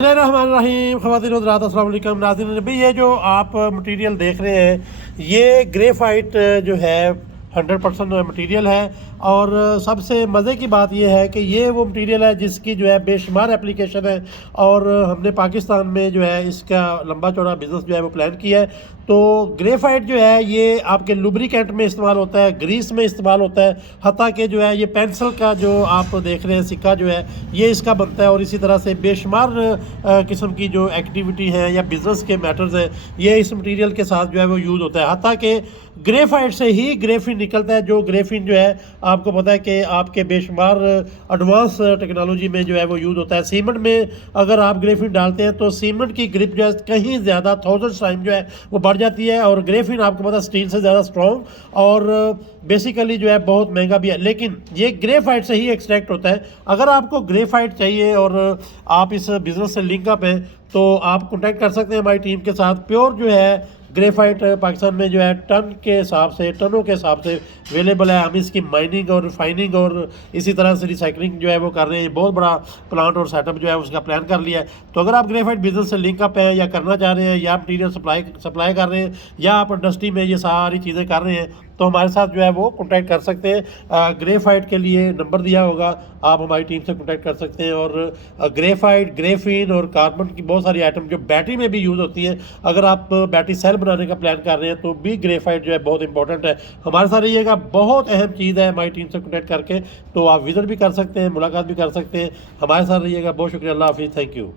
रहीम ख़वातीन हज़रात अस्सलाम वालेकुम नाज़रीन। भाई ये जो आप मटेरियल देख रहे हैं ये ग्रेफाइट जो है 100% मटेरियल है। और सबसे मज़े की बात यह है कि ये वो मटेरियल है जिसकी जो है बेशुमार एप्लीकेशन है और हमने पाकिस्तान में जो है इसका लंबा चौड़ा बिज़नेस जो है वो प्लान किया है। तो ग्रेफाइट जो है ये आपके लुब्रिकेंट में इस्तेमाल होता है, ग्रीस में इस्तेमाल होता है, हत्ता कि जो है ये पेंसिल का जो आप देख रहे हैं सिक्का जो है ये इसका बनता है। और इसी तरह से बेशुमार किस्म की जो एक्टिविटी है या बिज़नेस के मैटर्स हैं ये इस मटेरियल के साथ जो है वो यूज़ होता है। हत्ता कि ग्रेफाइट से ही ग्रेफिन निकलता है, जो ग्रेफिन जो है आपको पता है कि आपके बेशुमार एडवांस टेक्नोलॉजी में जो है वो यूज़ होता है। सीमेंट में अगर आप ग्रेफिन डालते हैं तो सीमेंट की ग्रिप जो है कहीं ज़्यादा 1000 टाइम जो है वो बढ़ जाती है। और ग्रेफिन आपको पता है स्टील से ज़्यादा स्ट्रॉन्ग और बेसिकली जो है बहुत महंगा भी है, लेकिन ये ग्रेफाइट से ही एक्सट्रैक्ट होता है। अगर आपको ग्रेफाइट चाहिए और आप इस बिज़नेस से लिंकअप हैं तो आप कॉन्टैक्ट कर सकते हैं हमारी टीम के साथ। प्योर जो है ग्रेफाइट पाकिस्तान में जो है टन के हिसाब से, टनों के हिसाब से अवेलेबल है। हम इसकी माइनिंग और रिफाइनिंग और इसी तरह से रिसाइकलिंग जो है वो कर रहे हैं। बहुत बड़ा प्लांट और सेटअप जो है उसका प्लान कर लिया है। तो अगर आप ग्रेफाइट बिजनेस से लिंकअप है या करना चाह रहे हैं या मटीरियल सप्लाई कर रहे हैं या आप इंडस्ट्री में ये सारी चीज़ें कर रहे हैं तो हमारे साथ जो है वो कॉन्टैक्ट कर सकते हैं। ग्रेफाइट के लिए नंबर दिया होगा, आप हमारी टीम से कॉन्टैक्ट कर सकते हैं। और ग्रेफाइट, ग्रेफिन और कार्बन की बहुत सारी आइटम जो बैटरी में भी यूज़ होती हैं, अगर आप बैटरी सेल बनाने का प्लान कर रहे हैं तो भी ग्रेफाइट जो है बहुत इंपॉर्टेंट है। हमारे साथ रहिएगा, बहुत अहम चीज़ है। हमारी टीम से कॉन्टैक्ट करके तो आप विज़िट भी कर सकते हैं, मुलाकात भी कर सकते हैं। हमारे साथ रहिएगा। बहुत शुक्रिया। अल्लाह हाफिज़। Thank you.